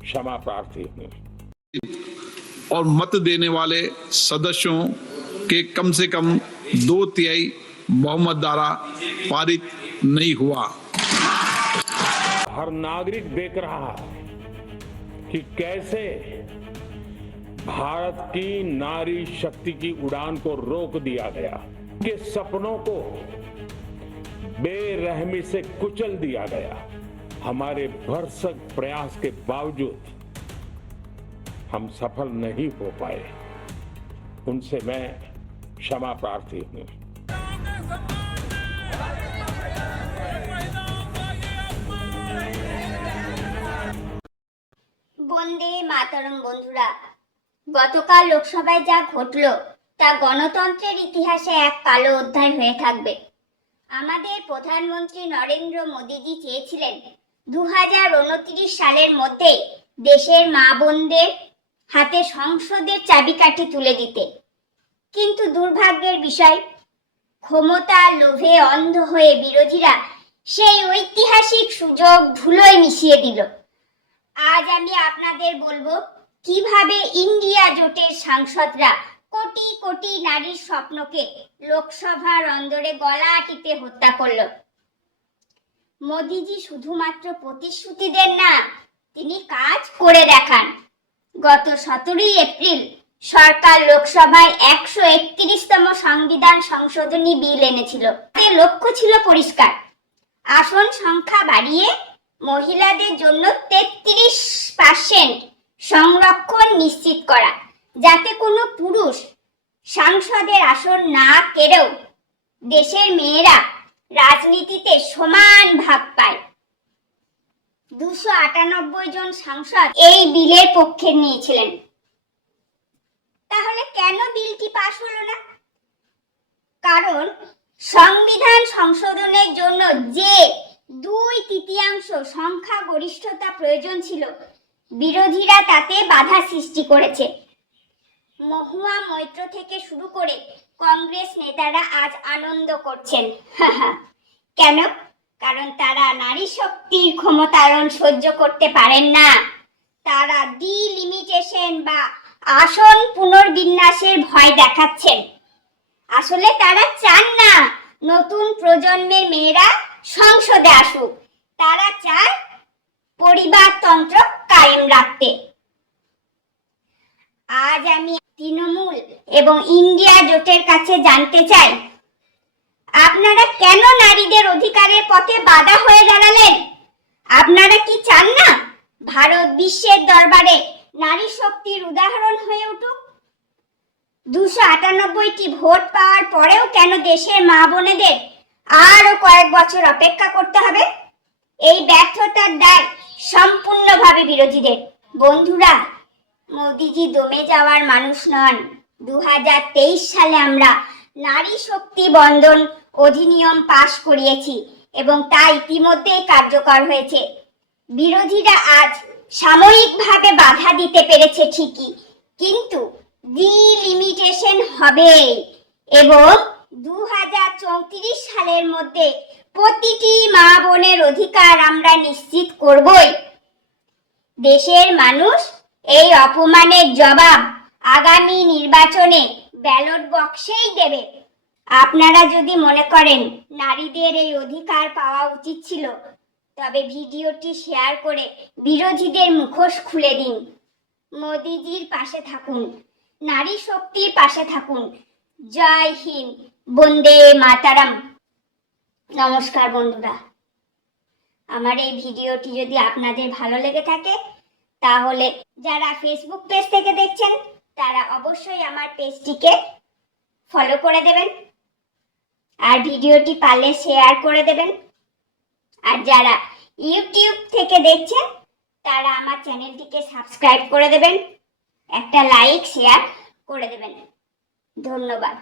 क्षमा प्रार्थी हूँ। और मत देने वाले सदस्यों के कम से कम 2/3 बहुमत द्वारा पारित नहीं हुआ। हर नागरिक देख रहा है कि कैसे भारत की नारी शक्ति की उड़ान को रोक दिया गया, के सपनों को बेरहमी से कुचल दिया गया। हमारे भरसक प्रयास के बावजूद हम सफल नहीं हो पाए। उनसे मैं क्षमा प्रार्थी हूं। বন্দে মাতরম বন্ধুরা, গতকাল লোকসভায় যা ঘটলো তা গণতন্ত্রের ইতিহাসে এক কালো অধ্যায় হয়ে থাকবে। আমাদের প্রধানমন্ত্রী নরেন্দ্র মোদীজি চেয়েছিলেন 2029 সালের মধ্যে দেশের মা বোনদের হাতে সংসদের চাবিকাঠি তুলে দিতে, কিন্তু দুর্ভাগ্যের বিষয়, ক্ষমতার লোভে অন্ধ হয়ে বিরোধীরা সেই ঐতিহাসিক সুযোগ ধুলোয় মিশিয়ে দিল। আজ আমি আপনাদের বলবো কিভাবে ইন্ডিয়া জোটের সাংসদরা কোটি কোটি নারীর স্বপ্নকে লোকসভার অন্দরে গলা টিপে হত্যা করলো। মোদিজি শুধুমাত্র প্রতিশ্রুতি দেন না, তিনি কাজ করে দেখান। গত 17 এপ্রিল সরকার লোকসভায় 131তম সংবিধান সংশোধনী বিল এনেছিল। এর লক্ষ্য ছিল পরিষ্কার, আসন সংখ্যা বাড়িয়ে মহিলাদের জন্য 33% সংরক্ষণ নিশ্চিত করা, যাতে কোনো পুরুষ সাংসদের আসন না কেড়েও দেশের মেয়েরা রাজনীতিতে সমান ভাগ পায়। 298 জন সাংসদ এই বিলের পক্ষে নিয়েছিলেন। তাহলে কেন বিলটি পাস হলো না? কারণ সংবিধান সংশোধনের জন্য যে 2/3 সংখ্যাগরিষ্ঠতা প্রয়োজন ছিল, বিরোধীরা তাতে বাধা সৃষ্টি করেছে। মহুয়া মৈত্র থেকে শুরু করে কংগ্রেস নেতারা আজ আনন্দ করছেন। কেন? কারণ তারা নারী শক্তির ক্ষমতায়ন সহ্য করতে পারেন না। তারা ডিলিমিটেশন বা আসন পুনর্বিন্যাসের ভয় দেখাচ্ছেন। আসলে তারা চান না নতুন প্রজন্মের মেয়েরা সংসদে আসুক, তারা চায় পরিবারতন্ত্র কায়েম রাখতে। আজ আমি তৃণমূল এবং ইন্ডিয়া জোটের কাছে জানতে চাই, আপনারা কেন নারীদের অধিকারের পথে বাধা হয়ে দাঁড়ালেন? আপনারা কি চান না ভারত বিশ্বের দরবারে নারী শক্তির উদাহরণ হয়ে উঠুক? 298টি ভোট পাওয়ার পরেও কেন দেশের মা বোনেদের আরো কয়েক বছর অপেক্ষা করতে হবে? এই ব্যর্থতার দায় সম্পূর্ণভাবে বিরোধীদের। বন্ধুরা, মোদিজি দমে যাওয়ার মানুষ নন। 2023 সালে আমরা নারী শক্তি বন্ধন অধিনিয়ম পাশ করিয়েছি এবং তা ইতিমধ্যেই কার্যকর হয়েছে। বিরোধীরা আজ সাময়িকভাবে বাধা দিতে পেরেছে ঠিকই, কিন্তু ডিলিমিটেশন হবে এবং 2034 সালের মধ্যে প্রতিটি মা বোনের অধিকার আমরা নিশ্চিত করবই। দেশের মানুষ এই অপমানের জবাব আগামী নির্বাচনে ব্যালট বক্সেই দেবে। আপনারা যদি মনে করেন নারীদের এই অধিকার পাওয়া উচিত ছিল, তবে ভিডিওটি শেয়ার করে বিরোধীদের মুখোশ খুলে দিন। মোদিজির পাশে থাকুন, নারী শক্তির পাশে থাকুন। জয় হিন্দ, বন্দে মাতারাম। নমস্কার বন্ধুরা, আমার এই ভিডিওটি যদি আপনাদের ভালো লেগে থাকে, তাহলে যারা ফেসবুক পেজ থেকে দেখছেন তারা অবশ্যই আমার পেজটিকে ফলো করে দেবেন, আর ভিডিওটি পারলে শেয়ার করে দেবেন। আর যারা ইউটিউব থেকে দেখছেন তারা আমার চ্যানেলটিকে সাবস্ক্রাইব করে দেবেন, একটা লাইক শেয়ার করে দেবেন। ধন্যবাদ।